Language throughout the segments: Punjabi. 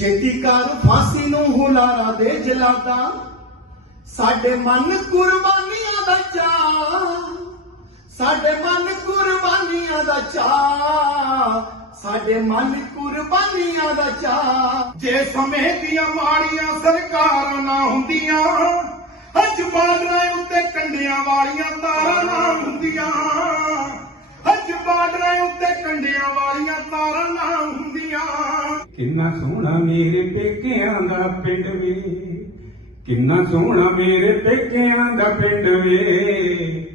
ਛੇਤੀ ਕਰ, ਫਾਂਸੀ ਨੂੰ ਹੁਲਾਰਾ ਦੇ ਜਲਾਦਾ। ਸਾਡੇ ਮਨ ਕੁਰਬਾਨੀਆਂ ਦਾ ਚਾਹ ਸਾਡੇ ਮਨ ਕੁਰਬਾਨੀਆਂ ਦਾ ਚਾਹ ਸਾਡੇ ਮਨ ਕੁਰਬਾਨੀਆਂ ਦਾ ਚਾਹ ਜੇ ਸਮੇਂ ਦੀਆਂ ਮਾੜੀਆਂ ਸਰਕਾਰਾਂ ਨਾ ਹੁੰਦੀਆਂ ਅੱਜ ਬਾਰਡਰਾਂ ਉੱਤੇ ਕੰਡਿਆਂ ਵਾਲੀਆਂ ਤਾਰਾਂ ਨਾ ਹੁੰਦੀਆਂ। ਅੱਜ ਬਾਰਡਰਾਂ ਉੱਤੇ ਕੰਡਿਆਂ ਵਾਲੀਆਂ ਤਾਰਾਂ ਨਾ ਹੁੰਦੀਆਂ। ਕਿੰਨਾ ਸੋਹਣਾ ਮੇਰੇ ਪੇਕਿਆਂ ਦਾ ਪਿੰਡ ਵੇ, ਕਿੰਨਾ ਸੋਹਣਾ ਮੇਰੇ ਪੇਕਿਆਂ ਦਾ ਪਿੰਡ ਵੇ,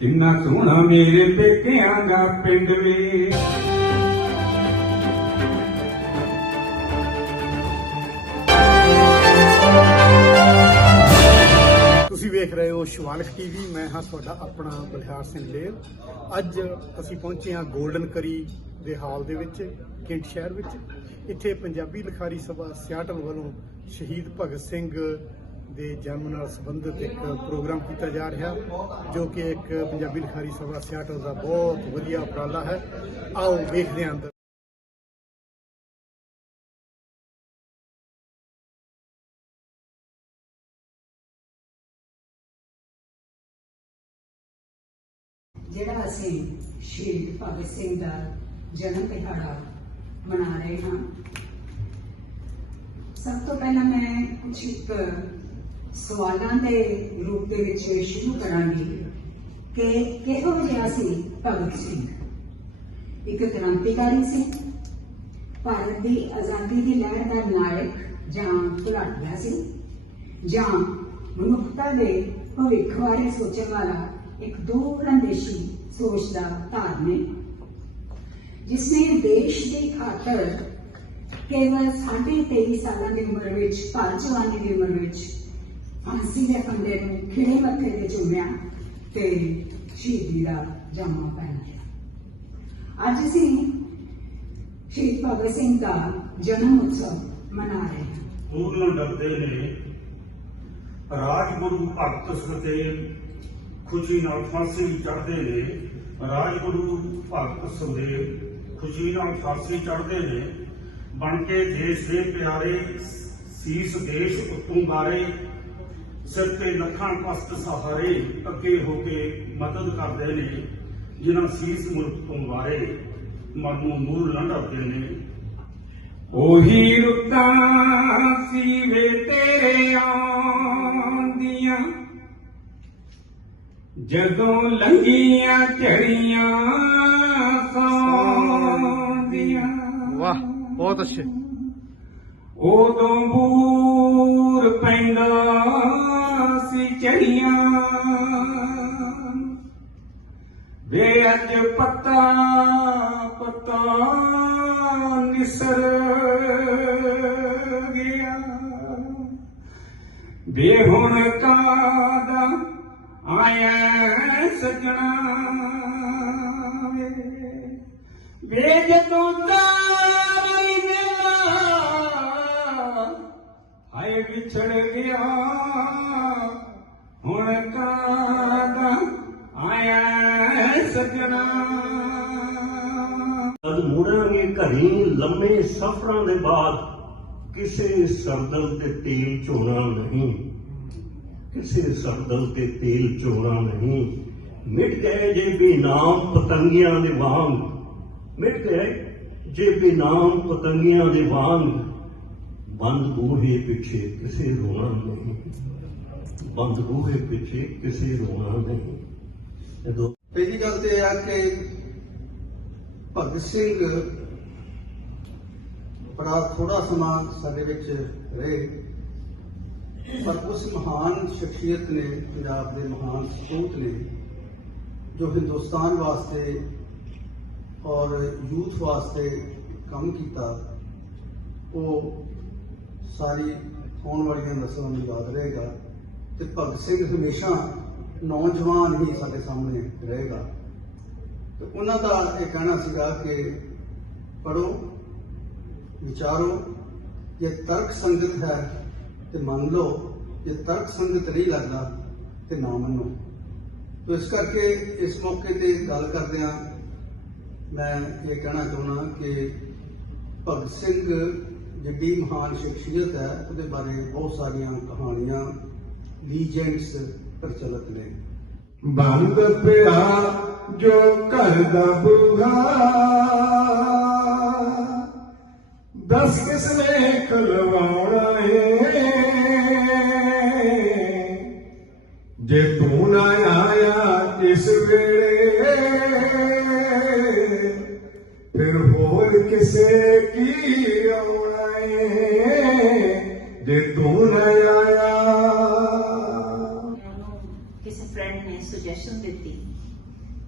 ਕਿੰਨਾ ਸੋਹਣਾ ਮੇਰੇ ਪੇਕਿਆਂ ਦਾ ਪਿੰਡ ਵੇ। ਸ਼ਿਵਾਲਿਕ ਟੀਵੀ, ਮੈਂ ਹਾਂ ਤੁਹਾਡਾ ਆਪਣਾ ਬਲਿਹਾਰ ਸਿੰਘ ਲੇਲ ਅੱਜ ਅਸੀਂ ਪਹੁੰਚੇ ਹਾਂ 골ਡਨ ਕਰੀ ਦੇ ਹਾਲ ਦੇ ਵਿੱਚ ਕੈਂਟ ਸ਼ਹਿਰ ਵਿੱਚ। ਇੱਥੇ ਪੰਜਾਬੀ ਲਿਖਾਰੀ ਸਭਾ ਸਿਆਟਲ ਵੱਲੋਂ ਸ਼ਹੀਦ ਭਗਤ ਸਿੰਘ ਦੇ ਜਨਮ ਨਾਲ ਸੰਬੰਧਿਤ ਇੱਕ ਪ੍ਰੋਗਰਾਮ ਕੀਤਾ ਜਾ ਰਿਹਾ, ਜੋ ਕਿ ਇੱਕ ਪੰਜਾਬੀ ਲਿਖਾਰੀ ਸਭਾ ਸਿਆਟਲ ਦਾ ਬਹੁਤ ਵਧੀਆ ਉਪਰਾਲਾ ਹੈ। ਆਓ ਵੇਖਦੇ ਹਾਂ ਜਿਹੜਾ ਅਸੀਂ ਸ਼ਹੀਦ ਭਗਤ ਸਿੰਘ ਦਾ ਜਨਮ ਦਿਹਾੜਾ ਮਨਾ ਰਹੇ ਹਾਂ। ਸਭ ਤੋਂ ਪਹਿਲਾਂ ਮੈਂ ਕੁਝ ਇੱਕ ਸਵਾਲਾਂ ਦੇ ਰੂਪ ਦੇ ਵਿੱਚ ਸ਼ੁਰੂ ਕਰਾਂਗੀ ਕਿ ਕਿਹੋ ਜਿਹਾ ਸੀ ਭਗਤ ਸਿੰਘ? ਇੱਕ ਕ੍ਰਾਂਤੀਕਾਰੀ ਸੀ। ਭਾਰਤ ਦੀ ਆਜ਼ਾਦੀ ਦੀ ਲਹਿਰ ਦਾ ਨਾਇਕ ਜਾਂ ਘੁਲਾਟੀਆ ਸੀ ਜਾਂ ਮਨੁੱਖਤਾ ਦੇ ਭਵਿੱਖ ਬਾਰੇ ਸੋਚਣ ਵਾਲਾ ਇੱਕ ਦੂਰਅੰਦੇਸ਼ੀ ਸੋਚ ਦਾ ਧਾਰਮਿਕ ਜਿਸਨੇ ਦੇਸ਼ ਦੀ ਖਾਤਰ ਕੇਵਲ 23 ਸਾਲਾਂ ਦੀ ਉਮਰ ਵਿੱਚ ਭਰ ਜਵਾਨੀ ਦੀ ਉਮਰ ਵਿੱਚ ਫਾਂਸੀ ਦੇ ਫੰਦੇ ਨੂੰ ਖਿੜੇ ਮੱਥੇ ਤੇ ਚੁੰਮਿਆ ਤੇ ਸ਼ਹੀਦੀ ਦਾ ਜਾਮਾ ਪਹਿਨ ਲਿਆ। ਅੱਜ ਅਸੀਂ ਸ਼ਹੀਦ ਭਗਤ ਸਿੰਘ ਦਾ ਜਨਮ ਉਤਸਵ ਮਨਾ ਰਹੇ ਹਾਂ। ਪੂਰਨ ਡਰਦੇ ਨੇ ਰਾਜਗੁਰੂ ਭਗਤ ਸੁਖਦੇਵ ਖੁਸ਼ੀ ਨਾਲ ਫਾਂਸੀ ਚੜ੍ਹਦੇ ਨੇ। ਰਾਜਗੁਰੂ ਭਗਤ ਸੁਖਦੇਵ ਖੁਸ਼ੀ ਨਾਲ ਫਾਂਸੀ ਚੜ੍ਹਦੇ ਨੇ। ਬਣ ਕੇ ਦੇਸ਼ ਦੇ ਪਿਆਰੇ, ਸੀਸ ਦੇਸ਼ ਉਤੋਂ ਬਾਰੇ। ਸਿਰ ਤੇ ਲੱਖਾਂ ਕਸ਼ਟ ਸਹਾਰੇ, ਅੱਗੇ ਹੋ ਕੇ ਮਦਦ ਕਰਦੇ ਨੇ। ਜਿਨ੍ਹਾਂ ਸੀਸ ਮੁਲਕ ਤੋਂ ਵਾਰੇ ਮਨ ਨੂੰ ਮੂਰ ਲੰਘਾਉਂਦੇ ਨੇ। ਉਹੀ ਰੁੱਤਾਂ ਸੀ ਜਦੋਂ ਲੰਗੀਆਂ ਝੜੀਆਂ ਸੌਂਦੀਆਂ। ਵਾਹ ਬਹੁਤ ਅੱਛੇ। ਉਦੋਂ ਬੂਰ ਪੈਂਦਾ ਸੀ ਚੜੀਆਂ। ਵੇ ਅੱਜ ਪੱਤਾ ਪੱਤਾ ਨਿਸਰ ਗਿਆ। ਵੇ ਹੁਣ ਕਾਦਾ ਆਇਆ ਸਜਣਾ ਵੇ। ਜਦੋਂ ਤਾਰੀ ਮੇਲਾ। ਹਾਏ ਵਿਛੜ ਗਿਆ। ਹੁਣ ਕਾਦਾ ਆਇਆ ਸਜਣਾ। ਜਦ ਮੁੜਾਂਗੇ ਘਰੀ ਲੰਮੇ ਸਫ਼ਰਾਂ ਦੇ ਬਾਅਦ ਕਿਸੇ ਸਰਦਲ ਤੇ ਤੇਲ ਚੋਣਾ ਨਹੀਂ। ਕਿਸੇ ਸਰਦਲ ਤੇ ਤੇਲ ਚੋਣਾ ਨਹੀਂ। ਮਿਟ ਗਏ ਜੇ ਵੀ ਨਾਮ ਪਤੰਗੀਆਂ ਦੇ ਵਾਂਗ। ਮਿਟ ਗਏ ਜੇ ਵੀ ਨਾਮ ਪਤੰਗੀਆਂ ਦੇ ਵਾਂਗ। ਬੰਦ ਬੂਹੇ ਪਿੱਛੇ ਕਿਸੇ ਰੋਣਾ ਨਹੀਂ। ਬੰਦ ਬੂਹੇ ਪਿੱਛੇ ਕਿਸੇ ਰੋਣਾ ਨਹੀਂ। ਜਦੋਂ ਪਹਿਲੀ ਗੱਲ ਤੇ ਇਹ ਆ ਕਿ ਭਗਤ ਸਿੰਘ ਬੜਾ ਥੋੜਾ ਸਮਾਂ ਸਾਡੇ ਵਿੱਚ ਰਹੇ। ਪਰ ਉਸ ਮਹਾਨ ਸ਼ਖਸੀਅਤ ਨੇ, ਪੰਜਾਬ ਦੇ ਮਹਾਨ ਸਪੂਤ ਨੇ, ਜੋ ਹਿੰਦੁਸਤਾਨ ਵਾਸਤੇ ਔਰ ਯੂਥ ਵਾਸਤੇ ਕੰਮ ਕੀਤਾ, ਉਹ ਸਾਰੀ ਆਉਣ ਵਾਲੀਆਂ ਨਸਲਾਂ ਨੂੰ ਯਾਦ ਰਹੇਗਾ ਤੇ ਭਗਤ ਸਿੰਘ ਹਮੇਸ਼ਾ ਨੌਜਵਾਨ ਹੀ ਸਾਡੇ ਸਾਹਮਣੇ ਰਹੇਗਾ। ਤੇ ਉਹਨਾਂ ਦਾ ਇਹ ਕਹਿਣਾ ਸੀਗਾ ਕਿ ਪੜੋ ਵਿਚਾਰੋ ਜੇ ਤਰਕ ਸੰਗਤ ਹੈ ਤੇ ਮੰਨ ਲਓ ਜੇ ਤਰਕ ਸੰਗਤ ਨਹੀਂ ਲੱਗਦਾ ਤੇ ਨਾ ਮੰਨੋ। ਤੋ ਇਸ ਕਰਕੇ ਇਸ ਮੌਕੇ ਤੇ ਗੱਲ ਕਰਦਿਆਂ ਮੈਂ ਇਹ ਕਹਿਣਾ ਚਾਹੁੰਦਾ ਕਿ ਭਗਤ ਸਿੰਘ ਜਿੱਡੀ ਮਹਾਨ ਸ਼ਖਸੀਅਤ ਹੈ, ਉਹਦੇ ਬਾਰੇ ਬਹੁਤ ਸਾਰੀਆਂ ਕਹਾਣੀਆਂ ਲੀਜੈਂਡਸ ਪ੍ਰਚਲਿਤ ਨੇ। ਬੰਦ ਪਿਆ ਜੋ ਘਰ ਦਾ ਬੂਹਾ ਦਸ ਕਿਸ ਨੇ ਖਲਵਾਉਣਾ ਏ ਜੇ ਤੂੰ ਨਾ ਆਇਆ ਇਸ ਵੇਲੇ, ਫਿਰ ਹੋਰ ਕਿਸੇ ਕੀ ਆਉਣਾ ਏ? ਜੇ ਤੂੰ ਨਾ ਆਇਆ। ਕਿਸੇ ਫਰੈਂਡ ਨੇ ਸੁਜੈਸ਼ਨ ਦਿੱਤੀ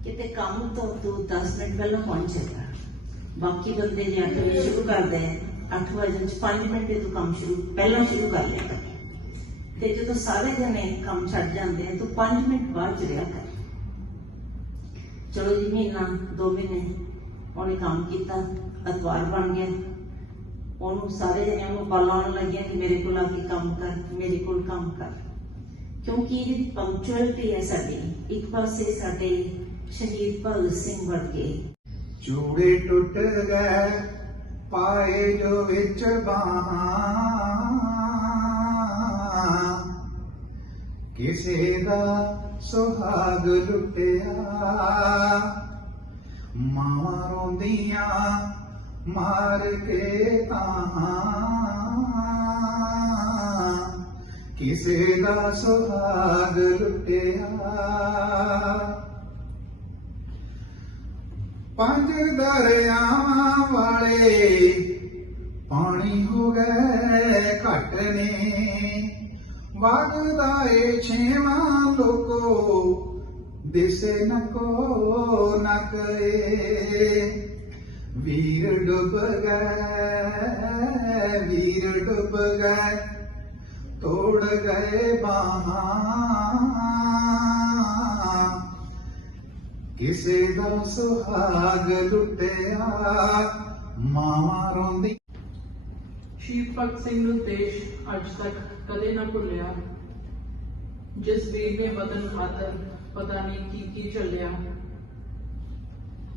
ਕਿ ਕੰਮ ਤੋਂ ਤੂੰ 10 ਮਿੰਟ ਪਹਿਲਾਂ ਪਹੁੰਚ ਪਹੁੰਚੇਗਾ ਬਾਕੀ ਬੰਦੇ ਜੇ 8 ਵਜੇ ਸ਼ੁਰੂ ਕਰਦੇ ਆ 8 ਵਜੇ ਚ 5 ਮਿੰਟ ਤੇ ਤੂੰ ਕੰਮ ਸ਼ੁਰੂ, ਪਹਿਲਾਂ ਸ਼ੁਰੂ ਕਰ ਲਿਆ ਤੇ ਜਦੋਂ ਸਾਰੇ ਜਣੇ ਕੰਮ ਛੱਡ ਜਾਂਦੇ ਆ, ਤੂੰ 5 ਮਿੰਟ ਬਾਅਦ ਰਿਹਾ ਕਰ। ਚਲੋ ਜੀ, ਮਹੀਨਾ 2 ਮਹੀਨੇ ਉਹਨੇ ਕੰਮ ਕੀਤਾ ਅਤਵਾਰ ਬਣ ਗਿਆ। ਉਹਨੂੰ ਸਾਰੇ ਜਣਿਆਂ ਨੂੰ ਬੁਲਾਉਣ ਲੱਗਿਆ ਕਿ ਮੇਰੇ ਕੋਲ ਆ ਕੇ ਕੰਮ ਕਰ, ਮੇਰੇ ਕੋਲ ਕੰਮ ਕਰ। ਕਿਉਂਕਿ ਇਹਦੀ ਪੰਕਚੁਅਲਿਟੀ ਹੈ ਸਾਡੀ। ਇੱਕ ਪਾਸੇ ਸਾਡੇ ਸ਼ਹੀਦ ਭਗਤ ਸਿੰਘ ਵਰਗੇ। ਚੂੜੇ ਟੁੱਟ ਗਏ, ਪਾਏ ਜੋ ਵਿੱਚ ਬਾਹਾਂ। ਕਿਸੇ ਦਾ ਸੁਹਾਗ ਲੁੱਟਿਆ। ਮਾਵਾਂ ਰੋਂਦੀਆਂ ਮਾਰ ਕੇ ਤਾਂ। ਕਿਸੇ ਦਾ ਸੁਹਾਗ ਲੁੱਟਿਆ। ਪੰਜ ਦਰਿਆਵਾਂ ਵਾਲੇ ਪਾਣੀ ਹੋ ਗਏ ਘਟ ਨੇ। ਵਗਦਾ ਏ ਛੇਵਾਂ ਲੋਕੋ, ਦਿਸੇ ਨ ਕੋ ਨ ਕਰੇ। ਵੀਰ ਡੁੱਬ ਗਏ, ਵੀਰ ਡੁੱਬ ਗਏ, ਤੋੜ ਗਏ ਬਾਹਾਂ। ਕਿਸੇ ਦਾ ਸੁਹਾਗ ਲੁੱਟਿਆ ਮਾਂ ਰੋਂਦੀ ਸ਼ਹੀਦ ਭਗਤ ਸਿੰਘ ਨੂੰ ਦੇਸ਼ ਅੱਜ ਤੱਕ ਕਦੇ ਨਾ ਭੁੱਲਿਆ। ਜਿਸ ਵੀਰ ਨੇ ਵਤਨ ਖਾਤਰ ਪਤਾ ਨਹੀਂ ਕੀ ਕੀ ਚੱਲਿਆ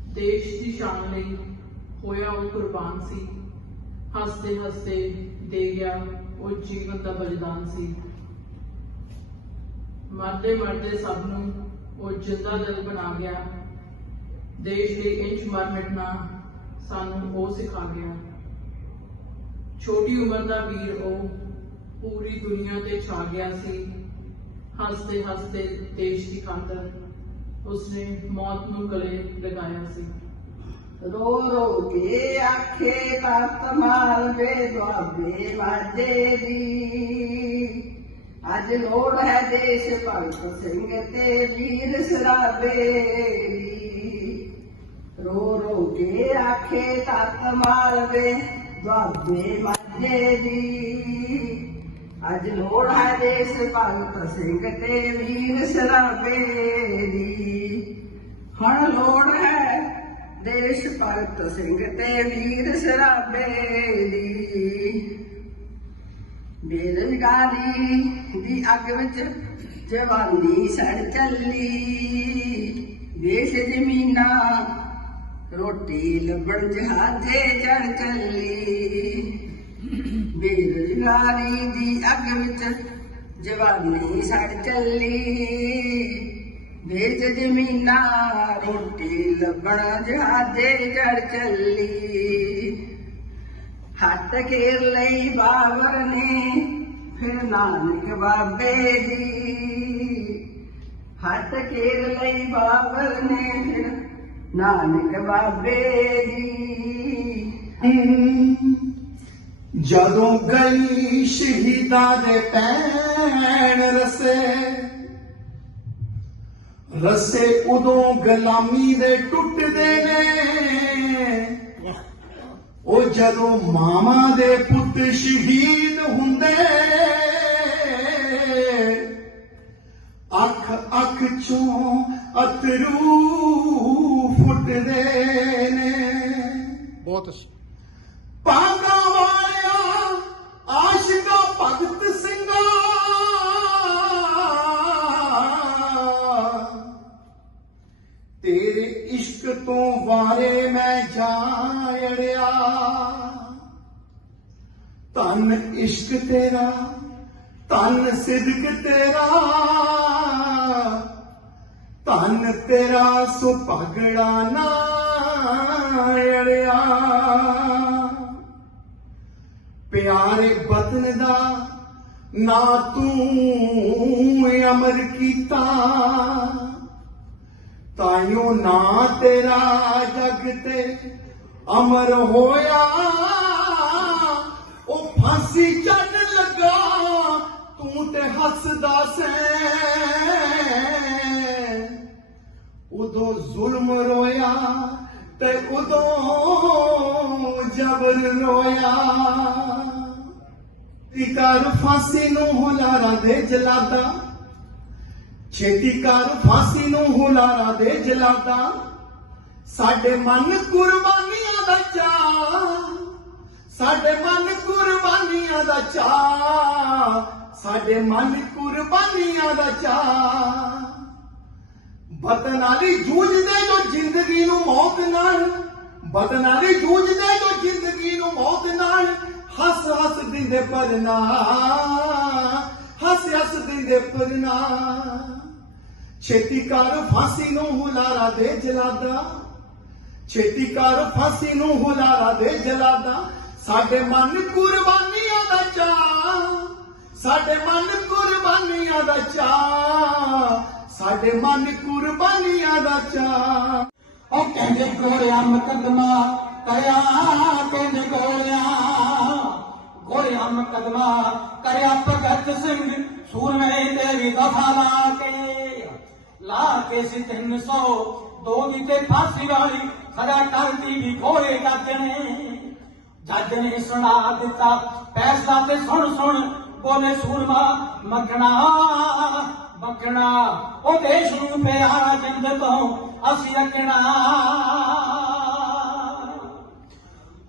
ਦੇਸ਼ ਦੀ ਸ਼ਾਨ ਲਈ ਹੋਇਆ ਉਹ ਕੁਰਬਾਨ ਸੀ। ਹੱਸਦੇ ਹੱਸਦੇ ਦੇ ਗਿਆ ਉਹ ਜੀਵਨ ਦਾ ਬਲੀਦਾਨ ਸੀ। ਮਰਦੇ ਮਰਦੇ ਸਭ ਨੂੰ ਉਹ ਜਿੰਦਾ ਦਿਲ ਬਣਾ ਗਿਆ। ਦੇਸ਼ ਲਈ ਇੰਚ ਮਰ ਮਿਟਣਾ ਸਾਨੂੰ ਉਹ ਸਿਖਾ ਗਿਆ। ਛੋਟੀ ਉਮਰ ਦਾ ਵੀਰ ਉਹ ਪੂਰੀ ਦੁਨੀਆ ਤੇ ਛਾ ਗਿਆ ਸੀ। ਹੱਸਦੇ ਹੱਸਦੇ ਦੇਸ਼ ਦੀ ਖਾਤਰ ਉਸਨੇ ਮੌਤ ਨੂੰ ਗਲੇ ਲਗਾਇਆ ਸੀ। ਰੋ ਰੋ ਕੇ ਆਖੇ ਤਤ ਵੇ ਦੁਆਬੇ ਵਾਜੇ ਦੀ। ਅੱਜ ਲੋੜ ਹੈ ਦੇਸ਼ ਭਗਤ ਸਿੰਘ ਤੇ ਵੀਰ ਸਰਾਬੇ ਦੀ। ਰੋ ਰੋ ਕੇ ਆਖੇ ਤਤ ਮਾਰ ਵੇ ਦੁਆਬੇ ਵਾਜੇ ਦੀ। ਅੱਜ ਲੋੜ ਹੈ ਦੇਸ਼ ਭਗਤ ਸਿੰਘ ਤੇ ਵੀਰ ਸਰਾਬੇ ਦੀ। ਹੁਣ ਲੋੜ ਹੈ ਦੇਸ਼ ਭਗਤ ਸਿੰਘ ਤੇ ਵੀਰ ਸਰਾਬੇ ਦੀ। ਬੇਰੁਜ਼ਗਾਰੀ ਦੀ ਅੱਗ ਵਿੱਚ ਜਵਾਨੀ ਸੜ ਚੱਲੀ। ਦੇਸ਼ ਜ਼ਮੀਨਾਂ ਰੋਟੀ ਲੱਭਣ ਜਹਾਜ਼ੇ ਚੜ ਚੱਲੀ। ਬੇਰੁਜ਼ਗਾਰੀ ਦੀ ਅੱਗ ਵਿੱਚ ਜਵਾਨੀ ਸੜ ਚੱਲੀ। ਵੇਚ ਜ਼ਮੀਨਾਂ, ਰੋਟੀ ਲੱਭਣਾ ਜਹਾਜ਼ੇ ਚੜ ਚੱਲੀ। ਹੱਥ ਘੇਰ ਲਈ ਬਾਬਰ ਨੇ, ਫਿਰ ਨਾਨਕ ਬਾਬੇ ਜੀ ਹੱਥ ਘੇਰ ਲਈ ਬਾਬਰ ਨੇ, ਫਿਰ ਨਾਨਕ ਬਾਬੇ ਜੀ ਜਦੋਂ ਗਈ ਸ਼ਹੀਦਾਂ ਦੇ ਪੈਣ ਰਸੇ ਰਸੇ ਉਦੋਂ ਗੁਲਾਮੀ ਦੇ ਟੁੱਟਦੇ ਨੇ। ਉਹ ਜਦੋਂ ਮਾਵਾਂ ਦੇ ਪੁੱਤ ਸ਼ਹੀਦ ਹੁੰਦੇ ਅੱਖ ਅੱਖ ਚੋਂ ਅਤਰੂ ਫੁੱਟਦੇ ਨੇ। ਬਹੁਤ ਪਾਗਾ ਤੋਂ ਵਾਰੇ ਮੈਂ ਜਾ ਅੜਿਆ ਧਨ ਇਸ਼ਕ ਤੇਰਾ, ਧਨ ਸਿਦਕ ਤੇਰਾ, ਧਨ ਤੇਰਾ ਸੁਭਗੜਾ ਨਾ ਅੜਿਆ। ਪਿਆਰੇ ਬਤਨ ਦਾ ਨਾ ਤੂੰ ਅਮਰ ਕੀਤਾ। ਤਾਈਓ ਨਾ ਤੇਰਾ ਜਗ ਤੇ ਅਮਰ ਹੋਇਆ। ਉਹ ਫਾਂਸੀ ਚੜ ਲੱਗਾ, ਤੂੰ ਤੇ ਹੱਸਦਾ ਸੈਂ ਉਦੋਂ ਜ਼ੁਲਮ ਰੋਇਆ ਤੇ ਉਦੋਂ ਜਬਰ ਰੋਇਆ। ਤੀ ਕਰ ਫਾਂਸੀ ਨੂੰ ਹੁਲਾਰਾ ਦੇ ਜਲਾਦਾ। ਛੇਤੀ ਕਰ, ਫਾਂਸੀ ਨੂੰ ਹੁਲਾਰਾ ਦੇ ਜਲਾਦਾ। ਸਾਡੇ ਮਨ ਕੁਰਬਾਨੀਆਂ ਦਾ ਚਾਹ ਸਾਡੇ ਮਨ ਕੁਰਬਾਨੀਆਂ ਦਾ ਚਾਹ ਸਾਡੇ ਮਨ ਕੁਰਬਾਨੀਆਂ ਦਾ ਚਾਹ ਵਤਨ ਵਾਲੀ ਜੂਝਦੇ ਜੋ ਜ਼ਿੰਦਗੀ ਨੂੰ ਮੌਤ ਨਾਲ ਵਤਨ ਵਾਲੀ ਜੂਝਦੇ ਜੋ ਜ਼ਿੰਦਗੀ ਨੂੰ ਮੌਤ ਨਾਲ, ਹੱਸ ਹੱਸ ਦਿੰਦੇ ਪਰਨਾ ਹੱਸ ਹੱਸ ਦਿੰਦੇ ਪਰਨਾ ਛੇਤੀ ਕਰ, ਫਾਂਸੀ ਨੂੰ ਹੁਲਾਰਾ ਦੇ ਜਲਾਦਾ। ਛੇਤੀ ਕਰ, ਫਾਂਸੀ ਨੂੰ ਹੁਲਾਰਾ ਦੇ ਜਲਾਦਾ। ਸਾਡੇ ਮਨ ਕੁਰਬਾਨੀਆਂ ਦਾ ਚਾਹ ਸਾਡੇ ਮਨ ਕੁਰਬਾਨੀਆਂ ਦਾ ਚਾ ਸਾਡੇ ਮਨ ਕੁਰਬਾਨੀਆਂ ਦਾ ਚਾਹ ਉਹ ਕਹਿੰਦੇ ਗੋਰਿਆ ਮੁਕਦਮਾ, ਕਰਿਆ ਕਹਿੰਦੇ ਗੋਰਿਆ। ਗੋਰਿਆ ਮੁਕਦਮਾ, ਕਰਿਆ ਭਗਤ ਸਿੰਘ, ਸੂਰਮੇ ਦੇ ਵੀ ਦਫਾ ਲਾ ਕੇ। ਲਾ ਕੇ ਸੀ 300 ਦੋ ਦੀ ਤੇ ਫਾਂਸੀ ਵਾਲੀ ਖੜਾ ਕਰਦੀ ਵੀ ਗੋਰੇ ਜੱਜ ਨੇ। ਜੱਜ ਨੇ ਸੁਣਾ ਦਿੱਤਾ, ਪੈਸਾ ਤੇ ਸੁਣ ਸੁਣ ਬੋਲੇ ਸੂਰਮਾ ਮੱਗਣਾ ਮੱਗਣਾ ਉਹ ਦੇਸ਼ ਨੂੰ ਪਿਆਰਾ ਜਿੰਦ ਤੋਂ ਅਸੀਂ ਰੱਖਣਾ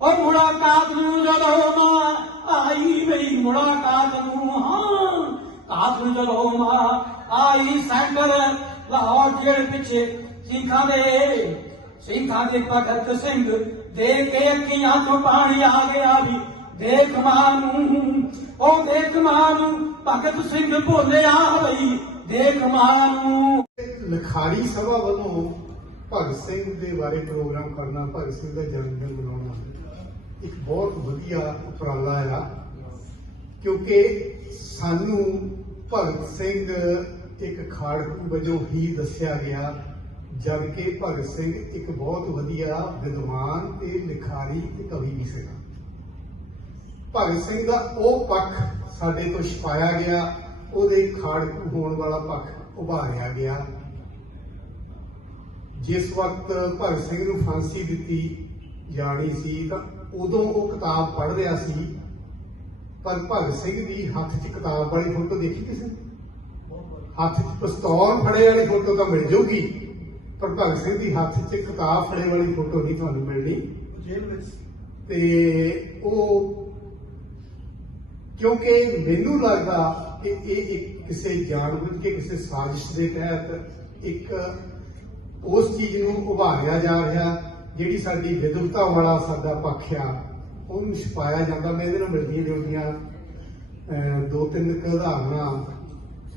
ਉਹ ਮੁਲਾਕਾਤ ਨੂੰ ਜਦੋਂ ਮਾਂ ਆਈ ਮੇਰੀ ਮੁਲਾਕਾਤ ਨੂੰ, ਹਾਂ ਕਾਤ ਨੂੰ ਜਦੋਂ ਮਾਂ ਆਈ ਸੈਂਟਰ ਲਾਹੌਰ ਜੇਲ੍ਹ ਪਿੱਛੇ ਸਿੱਖਾਂ ਦੇ ਸਿੱਖਾਂ ਦੇ ਭਗਤ ਸਿੰਘ ਦੇ ਕੇ ਅੱਖੀਆਂ ਤੋਂ ਪਾਣੀ ਆ ਗਿਆ ਵੀ, ਦੇਖ ਮਾਂ ਨੂੰ, ਉਹ ਦੇਖ ਮਾਂ ਨੂੰ ਭਗਤ ਸਿੰਘ ਭੋਲਿਆ ਬਈ, ਦੇਖ ਮਾਂ ਨੂੰ। ਲਿਖਾਰੀ ਸਭਾ ਵੱਲੋਂ ਭਗਤ ਸਿੰਘ ਦੇ ਬਾਰੇ ਪ੍ਰੋਗਰਾਮ ਕਰਨਾ, ਭਗਤ ਸਿੰਘ ਦਾ ਜਨਮ ਦਿਨ ਮਨਾਉਣਾ, ਇੱਕ ਬਹੁਤ ਵਧੀਆ ਉਪਰਾਲਾ ਆ। ਕਿਉਂਕਿ ਸਾਨੂੰ ਭਗਤ ਸਿੰਘ ਇੱਕ ਖਾੜਕੂ ਵਜੋਂ ਹੀ ਦੱਸਿਆ ਗਿਆ ਜਦਕਿ ਭਗਤ ਸਿੰਘ ਇੱਕ ਬਹੁਤ ਵਧੀਆ ਵਿਦਵਾਨ ਤੇ ਲਿਖਾਰੀ ਤੇ ਕਵੀ ਵੀ ਸੀਗਾ ਭਗਤ ਸਿੰਘ ਦਾ ਉਹ ਪੱਖ ਸਾਡੇ ਤੋਂ ਛਪਾਇਆ ਗਿਆ, ਉਹਦੇ ਖਾੜਕੂ ਹੋਣ ਵਾਲਾ ਪੱਖ ਉਭਾਰਿਆ ਗਿਆ ਜਿਸ ਵਕਤ ਭਗਤ ਸਿੰਘ ਨੂੰ ਫਾਂਸੀ ਦਿੱਤੀ ਜਾਣੀ ਸੀ, ਤਾਂ ਉਦੋਂ ਉਹ ਕਿਤਾਬ ਪੜ੍ਹ ਰਿਹਾ ਸੀ, ਪਰ ਭਗਤ ਸਿੰਘ ਦੀ ਹੱਥ 'ਚ ਕਿਤਾਬ ਵਾਲੀ ਫੋਟੋ ਦੇਖੀ ਕਿਸੇ ਨੇ? ਹੱਥ 'ਚ ਪਿਸਤੌਲ ਫੜੇ ਵਾਲੀ ਫੋਟੋ ਤਾਂ ਮਿਲ ਜਾਊਗੀ ਪਰ ਭਗਤ ਸਿੰਘ ਦੀ ਹੱਥ 'ਚ ਕਿਤਾਬ ਫੜੇ ਵਾਲੀ ਫੋਟੋ ਨਹੀਂ ਤੁਹਾਨੂੰ ਮਿਲਣੀ। ਜੇਲ੍ਹ ਵਿੱਚ। ਤੇ ਉਹ ਕਿਉਂਕਿ ਮੈਨੂੰ ਲੱਗਦਾ ਕਿ ਇਹ ਇੱਕ ਕਿਸੇ ਜਾਣਬੁੱਝ ਕੇ ਕਿਸੇ ਸਾਜ਼ਿਸ਼ ਦੇ ਤਹਿਤ ਇੱਕ ਉਸ ਚੀਜ਼ ਨੂੰ ਉਭਾਰਿਆ ਜਾ ਰਿਹਾ ਜਿਹੜੀ ਸਾਡੀ ਵਿਦਵਤਾ ਵਾਲਾ ਸਾਡਾ ਪੱਖ ਆ ਉਹਨੂੰ ਛਪਾਇਆ ਜਾਂਦਾ। ਮੈਂ ਇਹਦੇ ਨਾਲ ਮਿਲਦੀਆਂ ਜੁਲਦੀਆਂ ਦੋ ਤਿੰਨ ਉਦਾਹਰਨਾਂ।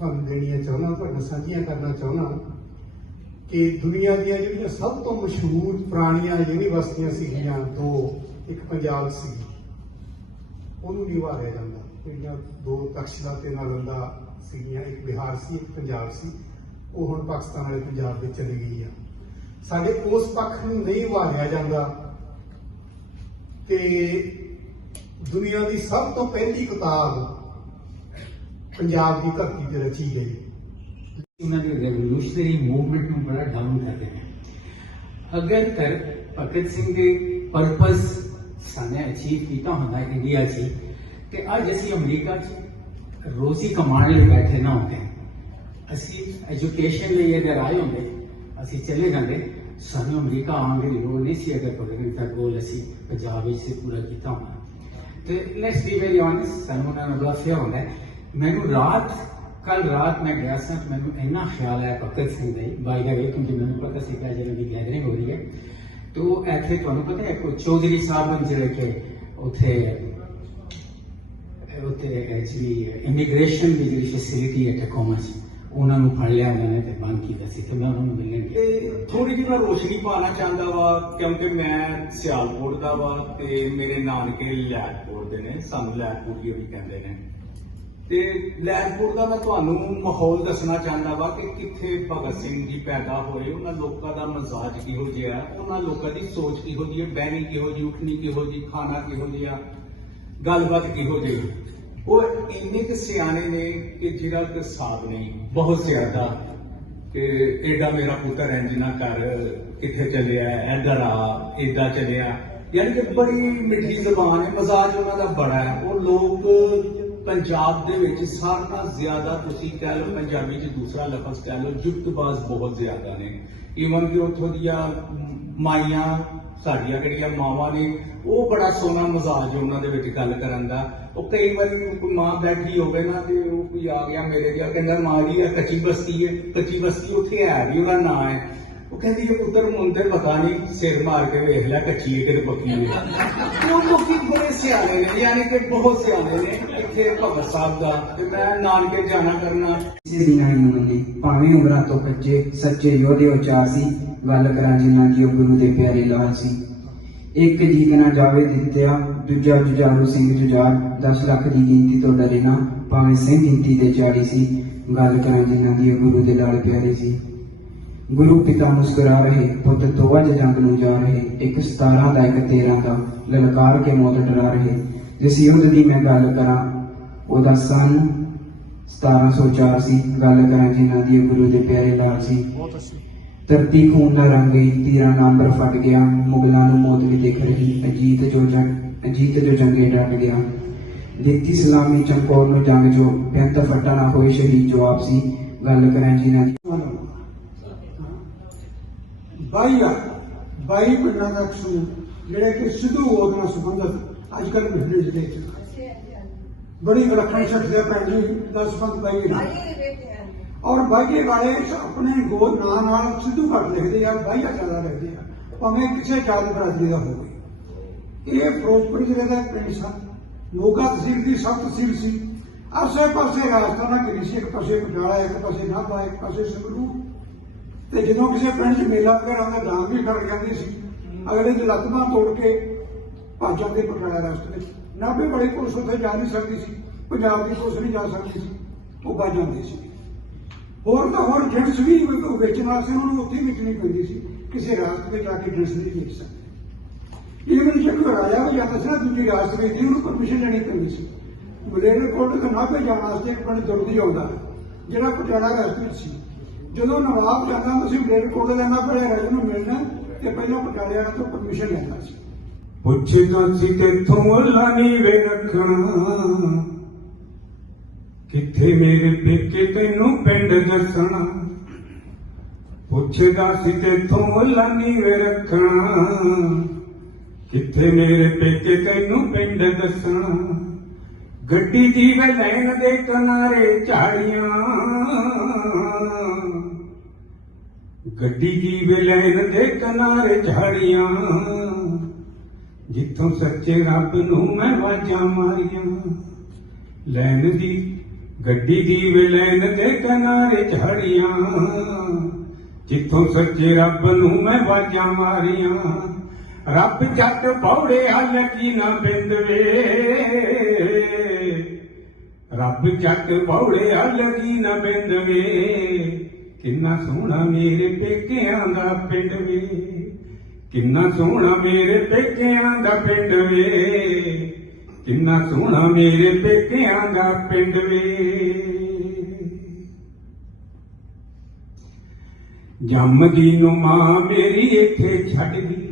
ਤੁਹਾਨੂੰ ਦੇਣੀਆਂ ਚਾਹੁੰਦਾ ਤੁਹਾਡੇ ਸਾਂਝੀਆਂ ਕਰਨਾ ਚਾਹੁੰਦਾ, ਕਿ ਦੁਨੀਆ ਦੀਆਂ ਜਿਹੜੀਆਂ ਸਭ ਤੋਂ ਮਸ਼ਹੂਰ ਪੁਰਾਣੀਆਂ ਯੂਨੀਵਰਸਿਟੀਆਂ ਸੀਗੀਆਂ, ਦੋ, ਇੱਕ ਪੰਜਾਬ ਸੀ ਉਹਨੂੰ ਨਹੀਂ ਉਭਾਰਿਆ ਜਾਂਦਾ। ਜਿਹੜੀਆਂ ਦੋ ਤਕਸ਼ਲਾ ਤੇ ਨਾਲੰਦਾ ਸੀਗੀਆਂ, ਇੱਕ ਬਿਹਾਰ ਸੀ, ਇੱਕ ਪੰਜਾਬ ਸੀ, ਉਹ ਹੁਣ ਪਾਕਿਸਤਾਨ ਵਾਲੇ ਪੰਜਾਬ ਵਿੱਚ ਚਲੀ ਗਈ ਆ। ਸਾਡੇ ਉਸ ਪੱਖ ਨੂੰ ਨਹੀਂ ਉਭਾਰਿਆ ਜਾਂਦਾ। ਤੇ ਦੁਨੀਆ ਦੀ ਸਭ ਤੋਂ ਪਹਿਲੀ ਕਿਤਾਬ ਪੰਜਾਬ ਦੀ ਧਰਤੀ ਤੇ ਰਚੀ ਗਈ ਉਹਨਾਂ ਦੇ ਰੈਵੋਲੂਸ਼ਨਰੀ ਮੂਵਮੈਂਟ ਨੂੰ ਬੜਾ ਡਾਊਨ ਕਰਦੇ ਨੇ ਅਗਰ ਕਰ ਭਗਤ ਸਿੰਘ ਦੇ ਪਰਪਸ ਸਾਨੇ ਅਚੀਵ ਕੀਤਾ ਹੁੰਦਾ ਇੰਡੀਆ 'ਚ ਤੇ ਅੱਜ ਅਸੀਂ ਅਮਰੀਕਾ 'ਚ ਰੋਜ਼ੀ ਕਮਾਉਣ ਲਈ ਬੈਠੇ ਨਾ ਹੁੰਦੇ ਅਸੀਂ ਐਜੂਕੇਸ਼ਨ ਲਈ ਅਗਰ ਆਏ ਹੁੰਦੇ ਅਸੀਂ ਚਲੇ ਜਾਂਦੇ ਸਾਨੂੰ ਅਮਰੀਕਾ ਆਉਣ ਦੀ ਲੋੜ ਨਹੀਂ ਸੀ ਅਗਰ ਭਗਤ ਸਿੰਘ ਦਾ ਗੋਲ ਅਸੀਂ ਪੰਜਾਬ ਵਿੱਚ ਸੇ ਪੂਰਾ ਕੀਤਾ ਹੁੰਦਾ ਤੇ ਲੈਟਸ ਬੀ ਵੈਰੀ ਓਨੈਸਟ ਸਾਨੂੰ ਉਹਨਾਂ ਨੂੰ ਬੜਾ ਫੇਅਰ ਹੁੰਦਾ ਹੈ। ਮੈਨੂੰ ਰਾਤ ਕੱਲ ਰਾਤ ਮੈਂ ਗਿਆ ਸਾਂ ਤੇ ਮੈਨੂੰ ਇੰਨਾ ਖਿਆਲ ਆਇਆ ਭਗਤ ਸਿੰਘ ਦਾ। ਬਾਈ ਦਾ ਕਿਉਂਕਿ ਮੈਨੂੰ ਪਤਾ ਸੀ ਕਿ ਜਦੋਂ ਦੀ ਗੈਦਰਿੰਗ ਹੋ ਰਹੀ ਹੈ। ਤੋ ਇੱਥੇ ਤੁਹਾਨੂੰ ਪਤਾ ਹੈ ਕੋਈ ਚੌਧਰੀ ਸਾਹਿਬ ਜਿਹੜੇ ਕਿ ਉੱਥੇ ਉੱਥੇ ਐਕਚੁਅਲੀ ਇਮੀਗ੍ਰੇਸ਼ਨ ਦੀ ਜਿਹੜੀ ਫੈਸਿਲਿਟੀ ਹੈ ਟਕੋਮਾ 'ਚ, ਉਹਨਾਂ ਨੂੰ ਫੜ ਲਿਆ ਉਹਨਾਂ ਨੇ ਤੇ ਬੰਦ ਕੀਤਾ ਸੀ ਤੇ ਮੈਂ ਉਹਨਾਂ ਨੂੰ ਮਿਲਣ ਤੇ ਥੋੜੀ ਜਿਹੀ ਮੈਂ ਰੋਸ਼ਨੀ ਪਾਉਣਾ ਚਾਹੁੰਦਾ ਵਾ, ਕਿਉਂਕਿ ਮੈਂ ਸਿਆਲਕੋਟ ਦਾ ਵਾ ਤੇ ਮੇਰੇ ਨਾਨਕੇ ਲੈਟਪੁਰ ਦੇ ਨੇ, ਸਾਨੂੰ ਲੈਟਪੁਰ ਹੀ ਵੀ ਕਹਿੰਦੇ ਨੇ। ਤੇ ਲੈਟਪੁਰ ਦਾ ਮੈਂ ਤੁਹਾਨੂੰ ਮਾਹੌਲ ਦੱਸਣਾ ਚਾਹੁੰਦਾ ਵਾ ਕਿ ਕਿੱਥੇ ਭਗਤ ਸਿੰਘ ਜੀ ਪੈਦਾ ਹੋਏ, ਉਹਨਾਂ ਲੋਕਾਂ ਦਾ ਮਜ਼ਾਜ ਕਿਹੋ ਜਿਹਾ ਉਹਨਾਂ ਲੋਕਾਂ ਦੀ ਸੋਚ ਕਿਹੋ ਜਿਹੀ ਹੈ, ਬਹਿਣੀ ਕਿਹੋ ਜਿਹੀ, ਉੱਠਣੀ ਕਿਹੋ ਜਿਹੀ, ਖਾਣਾ ਕਿਹੋ ਜਿਹਾ, ਗੱਲਬਾਤ ਕਿਹੋ ਜਿਹੀ। ਉਹ ਇੰਨੇ ਕੁ ਸਿਆਣੇ ਨੇ ਕਿ ਜਿਹੜਾ ਕਿ ਹਿਸਾਬ ਨਹੀਂ, ਬਹੁਤ ਸਿਆਦਾ। ਕਿ ਐਡਾ ਮੇਰਾ ਪੁੱਤਰ ਹੈ ਨਾ ਕਰ ਕਿੱਥੇ ਚੱਲਿਆ, ਇੱਧਰ ਆ ਏਦਾਂ ਚੱਲਿਆ। ਯਾਨੀ ਕਿ ਬੜੀ ਮਿੱਠੀ ਜ਼ਬਾਨ ਹੈ, ਮਜ਼ਾਜ ਉਹਨਾਂ ਦਾ ਬੜਾ ਹੈ। ਉਹ ਲੋਕ ਪੰਜਾਬ ਦੇ ਵਿੱਚ ਸਾਰਿਆਂ ਜ਼ਿਆਦਾ ਤੁਸੀਂ ਕਹਿ ਲਓ ਪੰਜਾਬੀ 'ਚ ਦੂਸਰਾ ਲਫ਼ਜ਼ ਕਹਿ ਲਓ ਜੁਗਤਬਾਜ਼ ਬਹੁਤ ਜ਼ਿਆਦਾ ਨੇ। ਈਵਨ ਕਿ ਉੱਥੋਂ ਦੀਆਂ ਮਾਈਆਂ, ਸਾਡੀਆਂ ਜਿਹੜੀਆਂ ਮਾਵਾਂ ਨੇ, ਉਹ ਬੜਾ ਸੋਹਣਾ ਮਜ਼ਾਜ ਉਹਨਾਂ ਦੇ ਵਿੱਚ ਗੱਲ ਕਰਨ ਦਾ। ਉਹ ਕਈ ਵਾਰੀ ਕੋਈ ਮਾਂ ਬੈਠੀ ਹੋਵੇ ਨਾ ਤੇ ਉਹ ਕੋਈ ਆ ਗਿਆ ਮੇਰੇ ਜਿਹਾ, ਕਹਿੰਦਾ ਮਾਂ ਜੀ ਇਹ ਕੱਚੀ ਬਸਤੀ ਹੈ, ਕੱਚੀ ਬਸਤੀ ਉੱਥੇ ਹੈ ਵੀ, ਉਹਦਾ ਨਾਂ ਹੈ। ਉਹ ਕਹਿੰਦੀ ਜੇ ਪੁੱਤਰ ਮੁੰਡੇ ਤੇ ਸਿਰ ਮਾਰ ਕੇ ਵੇਖ ਲੈ ਕੱਚੀ ਹੈ ਕਿ ਪੱਕੀ ਹੈ ਉਹ ਲੋਕੀ ਬੜੇ ਸਿਆਣੇ ਨੇ, ਯਾਨੀ ਕਿ ਬਹੁਤ ਸਿਆਣੇ ਨੇ, ਇੱਥੇ ਭਗਤ ਸਾਹਿਬ ਦਾ, ਤੇ ਮੈਂ ਨਾਨਕੇ ਜਾਣਾ ਕਰਨਾ। ਇਸੇ ਦਿਨਾਂ ਹੀ ਮੰਨੇ, ਭਾਵੇਂ ਉਮਰਾਂ ਤੋਂ ਕੱਚੇ, ਸੱਚੇ ਯੋਧੇ ਉਚਾਰ ਸੀ, ਗੱਲ ਕਰਾਂ ਜਿਨ੍ਹਾਂ ਦੀ ਗੁਰੂ ਦੇ ਪਿਆਰੇ ਲਾਲ ਸੀ। ਇੱਕ ਜੀ ਨਾ ਜਾਵੇ ਦਿੱਤਿਆ, ਦੂਜਾ ਜੁਝਾਰੂ ਸਿੰਘ ਜੁਝਾਰ 10 ਲੱਖ ਦੀ ਗਿਣਤੀ ਤੋਂ ਡਰੇ ਨਾ, ਭਾਵੇਂ ਸਿੰਘ ਗਿਣਤੀ ਦੇ ਚਾੜੀ ਸੀ, ਗੱਲ ਕਰਾਂ ਜਿਨ੍ਹਾਂ ਦੀ ਉਹ ਗੁਰੂ ਦੇ ਲਾਲ ਪਿਆਰੇ ਸੀ। ਗੁਰੂ ਪਿਤਾ ਮੁਸਕਰਾ ਰਹੇ ਪੁੱਤ ਦੋ ਅੱਜ ਜੰਗ ਨੂੰ ਜਾ ਰਹੇ ਇੱਕ 17 ਦਾ ਇੱਕ 13 ਦਾ ਲਲਕਾਰ ਕੇ ਮੌਤ ਡਰਾ ਰਹੇ। ਜਿਸ ਯੁੱਧ ਦੀ ਮੈਂ ਗੱਲ ਕਰਾਂ ਉਹਦਾ ਸਨ 1704 ਸੀ ਗੱਲ ਕਰਾਂ ਜਿਨ੍ਹਾਂ ਦੀ ਗੁਰੂ ਦੇ ਪਿਆਰੇ ਲਾਲ ਸੀ। ਧਰਤੀ ਖੂਨ ਨਾਲ ਰੰਗ ਗਈ ਤੀਰਾਂ ਨਾਲ ਅੰਬਰ ਫਟ ਗਿਆ ਮੁਗਲਾਂ ਨੂੰ ਮੌਤ ਵੀ ਦਿਖ ਰਹੀ। ਅਜੀਤ ਜੋ ਜੰਗ ਅਜੀਤ ਜੋ ਜੰਗੇ ਡਟ ਗਿਆ। ਦਿੱਤੀ ਸਲਾਮੀ ਚਮਕੌਰ ਨੂੰ ਜੰਗ ਜੋ ਬੇਅੰਤ ਫਟਾ ਨਾ ਹੋਏ ਸ਼ਹੀਦ ਜਵਾਬ ਸੀ। ਗੱਲ ਕਰਾਂ ਜਿਨ੍ਹਾਂ ਦੀ ਬਾਈ ਆ ਬਾਈ ਪਿੰਡਾਂ ਦਾ ਸਮੂਹ ਜਿਹੜੇ ਕਿ ਸਿੱਧੂ ਗੋਦ ਨਾਲ ਸੰਬੰਧਿਤ ਅੱਜ ਕੱਲ੍ਹ ਮਿਲਦੇ ਜਿਹੜੇ ਚ ਬੜੀ ਵਿਲੱਖਣ ਸ਼ਖਸੀਅਤ ਹੈ ਜੀ ਦਾ ਸੰਬੰਧ ਬਾਈ ਨਾਲ ਔਰ ਬਾਈਏ ਵਾਲੇ ਆਪਣੇ ਗੋਦ ਨਾਂ ਨਾਲ ਸਿੱਧੂ ਘੱਟ ਲਿਖਦੇ ਆ ਬਾਈਆ ਜ਼ਿਆਦਾ ਲਿਖਦੇ ਆ ਭਾਵੇਂ ਕਿਸੇ ਜਾਤ ਬਰਾਦਰੀ ਦਾ ਹੋਵੇ। ਇਹ ਫਿਰੋਜ਼ਪੁਰ ਜ਼ਿਲ੍ਹੇ ਦਾ ਪਿੰਡ ਸੀ। ਮੋਗਾ ਤਹਿਸੀਲ ਦੀ ਸਬ ਤਹਿਸੀਲ ਸੀ। ਆਸੇ ਪਾਸੇ ਰਾਜਸਥਾਨਾਂ ਘਿਰੀ ਸੀ ਇੱਕ ਪਾਸੇ ਪਟਿਆਲਾ ਇੱਕ ਪਾਸੇ ਨਾਭਾ ਇੱਕ ਪਾਸੇ ਸੰਗਰੂਰ। ਤੇ ਜਦੋਂ ਕਿਸੇ ਪਿੰਡ 'ਚ ਮੇਲਾ ਵਗੈਰਾ ਹੁੰਦਾ ਡਾਂਗ ਵੀ ਖੜ ਜਾਂਦੀ ਸੀ। ਅਗਲੇ ਦੀ ਲੱਤ ਬਾਂਹ ਤੋੜ ਕੇ ਭੱਜ ਜਾਂਦੇ ਪਟਿਆਲਾ ਰਸਤੇ ਵਿੱਚ। ਨਾਭੇ ਬੜੀ ਪੁਲਿਸ ਉੱਥੇ ਜਾ ਨਹੀਂ ਸਕਦੀ ਸੀ, ਪੰਜਾਬ ਦੀ ਪੁਲਿਸ ਨਹੀਂ ਜਾ ਸਕਦੀ ਸੀ, ਉਹ ਭੱਜ ਜਾਂਦੀ ਸੀ। ਹੋਰ ਤਾਂ ਹੋਰ ਜਿੰਸ ਵੀ ਵੇਚਣ ਵਾਸਤੇ ਉਹਨਾਂ ਨੂੰ ਉੱਥੇ ਹੀ ਵੇਚਣੀ ਪੈਂਦੀ ਸੀ, ਕਿਸੇ ਰਾਸਤੇ ਵਿੱਚ ਜਾ ਕੇ ਜਿੰਸ ਨਹੀਂ ਵੇਚ ਸਕਦੇ। ਇਵਨ ਜੇ ਕੋਈ ਰਾਜਾ ਵੀ ਜਾਂਦਾ ਸੀ ਨਾ ਦੂਜੀ ਰਾਸਤੇ ਵਿੱਚ ਉਹਨੂੰ ਪਰਮਿਸ਼ਨ ਲੈਣੀ ਪੈਂਦੀ ਸੀ। ਬਲੇਡ ਕੋਲ ਤੋਂ ਨਾਭੇ ਜਾਣ ਵਾਸਤੇ ਇੱਕ ਪਿੰਡ ਦੁਰਦੀ ਆਉਂਦਾ, ਜਿਹੜਾ ਪਟਿਆਲਾ ਰਸਤੇ ਵਿੱਚ ਸੀ। ਜਦੋਂ ਨਵਾਬ ਜਾਂਦਾ ਹੁੰਦਾ ਸੀ ਲੈਣਾ ਪਿਆ ਰਾਜੇ ਨੂੰ ਮਿਲਣਾ, ਤੇ ਪਹਿਲਾਂ ਪਟਿਆਲੇ ਤੋਂ ਪਰਮਿਸ਼ਨ ਲੈਂਦਾ ਸੀ। ਪੁੱਛਦਾ ਸੀ ਤੇਥੋਂ ਅੱਲਾ ਨੀ ਵੇ ਰੱਖਣਾ? ਕਿੱਥੇ ਮੇਰੇ ਪੇਕੇ ਤੈਨੂੰ ਪਿੰਡ ਦੱਸਣਾ? ਪੁੱਛਦਾ ਸੀ ਤੇਥੋਂ ਅੱਲਾ ਨੀ ਵੇ ਰੱਖਣਾ? ਕਿੱਥੇ ਮੇਰੇ ਪੇਕੇ ਤੈਨੂੰ ਪਿੰਡ ਦੱਸਣਾ? ਗੱਡੀ ਦੀ ਵੇ ਲੈਣ ਦੇ ਕਿਨਾਰੇ ਝਾੜੀਆਂ। ਗੱਡੀ ਦੀ ਵੇ ਲੈਣ ਦੇ ਕਿਨਾਰੇ ਝਾੜੀਆਂ। ਜਿੱਥੋਂ ਸੱਚੇ ਰੱਬ ਨੂੰ ਮੈਂ ਵਾਜਾਂ ਮਾਰੀਆਂ। ਲੈਣ ਦੀ ਗੱਡੀ ਦੀ ਵੇ ਲੈਣ ਦੇ ਕਿਨਾਰੇ ਝਾੜੀਆਂ। ਜਿੱਥੋਂ ਸੱਚੇ ਰੱਬ ਨੂੰ ਮੈਂ ਵਾਜਾਂ ਮਾਰੀਆਂ। ਰੱਬ ਜੱਟ ਬੌੜੇ ਹੱਲ ਕੀ ਨਾ ਬਿੰਦ ਰੱਬ ਜੱਟ ਬੌੜੇ ਹੱਲ ਕੀ ਨਾ ਬਿੰਦਵੇ। ਕਿੰਨਾ ਸੋਹਣਾ ਮੇਰੇ ਪੇਕਿਆਂ ਦਾ ਪਿੰਡ ਵੇ। ਕਿੰਨਾ ਸੋਹਣਾ ਮੇਰੇ ਪੇਕਿਆਂ ਦਾ ਪਿੰਡ ਵੇ। ਕਿੰਨਾ ਸੋਹਣਾ ਮੇਰੇ ਪੇਕਿਆਂ ਦਾ ਪਿੰਡ ਵੇ। ਜੰਮਦੀ ਨੂੰ ਮਾਂ ਮੇਰੀ ਇੱਥੇ ਛੱਡ ਗਈ।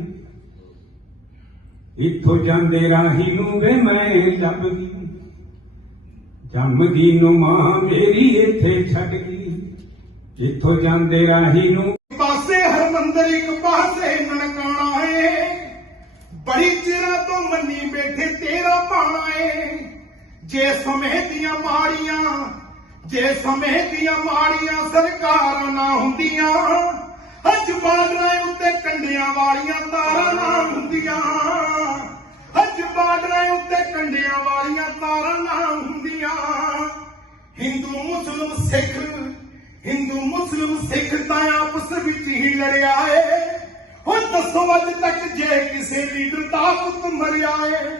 ਇੱਥੋਂ ਜਾਂਦੇ ਰਾਹੀ ਨੂੰ ਵੇ ਮੈਂ ਲੱਭਦੀ ਜੰਮਦੀ ਨੂੰ ਮਾਂ ਮੇਰੀ ਇੱਥੇ ਛੱਡ ਗਈ। ਜਿੱਥੋਂ ਜਾਂਦੇ ਰਾਹੀ ਨੂੰ ਪਾਸੇ ਹਰਮੰਦਰ, ਇੱਕ ਪਾਸੇ ਨਨਕਾਣਾ ਏ। ਬੜੀ ਚਿਰਾਂ ਤੋਂ ਮੰਨੀ ਬੈਠੇ ਤੇਰਾ ਪਾਣਾ ਏ। ਜੇ ਸਮੇਂ ਦੀਆਂ ਮਾੜੀਆਂ ਜੇ ਸਮੇਂ ਦੀਆਂ ਮਾੜੀਆਂ ਸਰਕਾਰਾਂ ਨਾ ਹੁੰਦੀਆਂ ਅੱਜ ਬਾਦਲਾਂ ਉੱਤੇ ਕੰਡਿਆਂ ਵਾਲੀਆਂ ਤਾਰਾਂ ਨਾ ਹੁੰਦੀਆਂ। ਅੱਜ ਅੱਜ ਉੱਤੇ ਕੰਡਿਆਂ ਵਾਲੀਆਂ ਤਾਰਾਂ ਨਾ ਹੁੰਦੀਆਂ। ਹਿੰਦੂ, ਮੁਸਲਮ, ਸਿੱਖ ਹਿੰਦੂ ਮੁਸਲਮ ਸਿੱਖ ਤਾਂ ਆਪਸ ਵਿੱਚ ਹੀ ਲੜਿਆ ਏ। ਹੁਣ ਦੱਸੋ ਅੱਜ ਤੱਕ ਜੇ ਕਿਸੇ ਲੀਡਰ ਦਾ ਪੁੱਤ ਮਰਿਆ ਏ।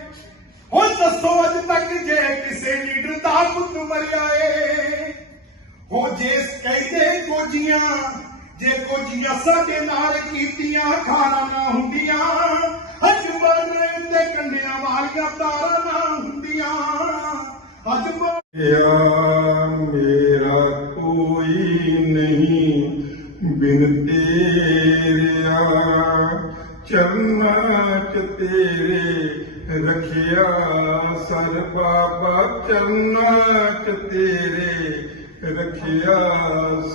ਹੁਣ ਦੱਸੋ ਅੱਜ ਤੱਕ ਜੇ ਕਿਸੇ ਲੀਡਰ ਦਾ ਪੁੱਤ ਮਰਿਆ ਏ। ਹੋ ਜੇ ਕਹਿੰਦੇ ਕੋਜੀਆਂ ਜੇ ਕੋਜੀਆਂ ਸਾਡੇ ਨਾਲ ਕੀਤੀਆਂ ਖਾਣਾ ਨਾ ਹੁੰਦੀਆਂ ਅੱਜ ਬਾਰਡਰਾਂ ਕੰਡਿਆਂ ਵਾਲੀਆਂ ਤਾਰਾਂ ਨਾ ਹੁੰਦੀਆਂ। ਅੱਜ ਬਾ- या ਬਿਨ ਤੇਰਿਆ ਚਰਨਾਂ ਚ ਤੇਰੇ ਰਖਿਆ ਸਰ ਬਾਬਾ ਚਰਨਾਂ ਚ ਤੇਰੇ ਰਖਿਆ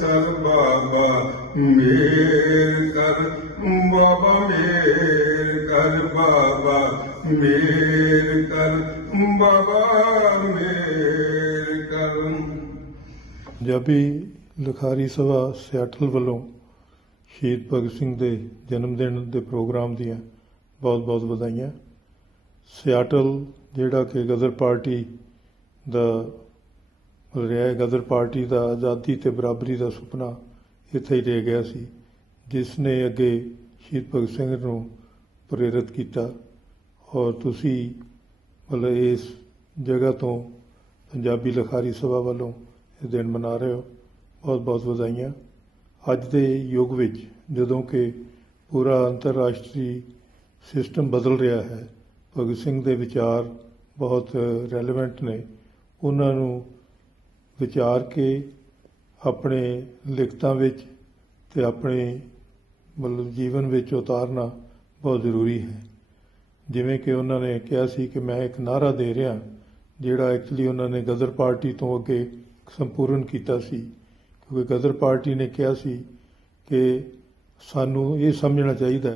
ਸਰ ਬਾਬਾ ਮੇਰ ਕਰ ਬਾਬਾ ਮੇਰ ਕਰ ਬਾਬਾ ਮੇਰ ਕਰ ਬਾਬਾ ਮੇਰ ਕਰ ਜਬੀ ਲਿਖਾਰੀ ਸਭਾ ਸਿਆਟਲ ਵੱਲੋਂ ਸ਼ਹੀਦ ਭਗਤ ਸਿੰਘ ਦੇ ਜਨਮ ਦਿਨ ਦੇ ਪ੍ਰੋਗਰਾਮ ਦੀਆਂ ਬਹੁਤ-ਬਹੁਤ ਵਧਾਈਆਂ। ਸਿਆਟਲ, ਜਿਹੜਾ ਕਿ ਗਦਰ ਪਾਰਟੀ ਦਾ ਰਿਹਾ ਗਦਰ ਪਾਰਟੀ ਦਾ ਆਜ਼ਾਦੀ ਤੇ ਬਰਾਬਰੀ ਦਾ ਸੁਪਨਾ ਇੱਥੇ ਹੀ ਰਹਿ ਗਿਆ ਸੀ, ਜਿਸ ਨੇ ਅੱਗੇ ਸ਼ਹੀਦ ਭਗਤ ਸਿੰਘ ਨੂੰ ਪ੍ਰੇਰਿਤ ਕੀਤਾ। ਔਰ ਤੁਸੀਂ ਮਤਲਬ ਇਸ ਜਗ੍ਹਾ ਤੋਂ ਪੰਜਾਬੀ ਲਿਖਾਰੀ ਸਭਾ ਵੱਲੋਂ ਇਹ ਦਿਨ ਮਨਾ ਰਹੇ ਹੋ। ਬਹੁਤ ਬਹੁਤ ਵਧਾਈਆਂ। ਅੱਜ ਦੇ ਯੁੱਗ ਵਿੱਚ ਜਦੋਂ ਕਿ ਪੂਰਾ ਅੰਤਰਰਾਸ਼ਟਰੀ ਸਿਸਟਮ ਬਦਲ ਰਿਹਾ ਹੈ, ਭਗਤ ਸਿੰਘ ਦੇ ਵਿਚਾਰ ਬਹੁਤ ਰੈਲੇਵੈਂਟ ਨੇ। ਉਹਨਾਂ ਨੂੰ ਵਿਚਾਰ ਕੇ ਆਪਣੇ ਲਿਖਤਾਂ ਵਿੱਚ ਤੇ ਆਪਣੇ ਮਤਲਬ ਜੀਵਨ ਵਿੱਚ ਉਤਾਰਨਾ ਬਹੁਤ ਜ਼ਰੂਰੀ ਹੈ। ਜਿਵੇਂ ਕਿ ਉਹਨਾਂ ਨੇ ਕਿਹਾ ਸੀ ਕਿ ਮੈਂ ਇੱਕ ਨਾਰਾ ਦੇ ਰਿਹਾ ਜਿਹੜਾ ਐਕਚੁਅਲੀ ਉਹਨਾਂ ਨੇ ਗਦਰ ਪਾਰਟੀ ਤੋਂ ਅੱਗੇ ਸੰਪੂਰਨ ਕੀਤਾ ਸੀ। ਕਿਉਂਕਿ ਗਦਰ ਪਾਰਟੀ ਨੇ ਕਿਹਾ ਸੀ ਕਿ ਸਾਨੂੰ ਇਹ ਸਮਝਣਾ ਚਾਹੀਦਾ